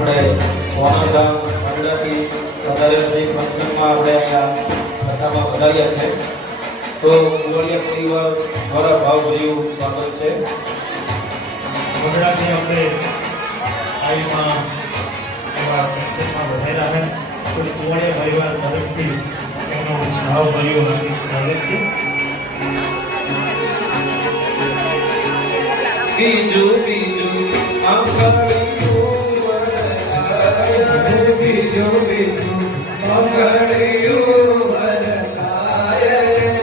સોનાધામ મંડળથી વધારે છે ફંક્શનમાં આપણે અહીંયા કથામાં વધાર્યા છે તો ઉમળિયા પરિવાર દ્વારા ભાવભર્યું સ્વાગત છે. મંડળાથી આપણે આવીમાં એવા ફંક્શનમાં વધાર્યા છે. તો કુંવળિયા પરિવાર તરફથી એમનો ભાવભર્યું હાર્દિક સ્વાગત છે. બીજું બીજું. બીજું બીજું મંગળિયું વરદાય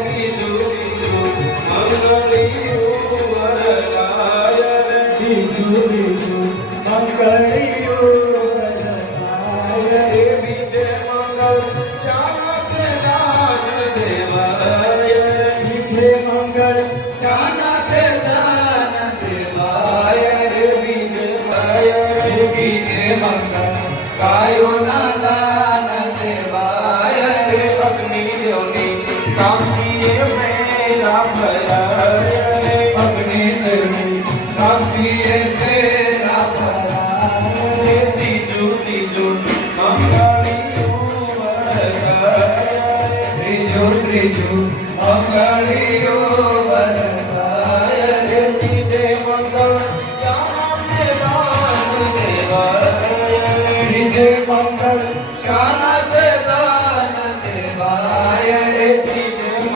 બીજું બીજું મંગળિયું વરદાય બીજું બીજું મંગળિયું વરદાય એ બીજે મંગળ શાંત દાન દેવાય બીજે મંગળ શાંત દાન દેવાય બીજે રે બીજે મંગળ કાયો ના દાન દેવાય રે અગ્નિ દેવની સાક્ષીએ મેરા ભરાય રે અગ્નિ દેવની સાક્ષીએ મેરા ભરાય રે ત્રીજું ત્રીજું વરદાય ત્રીજું ત્રીજું મંગળિયું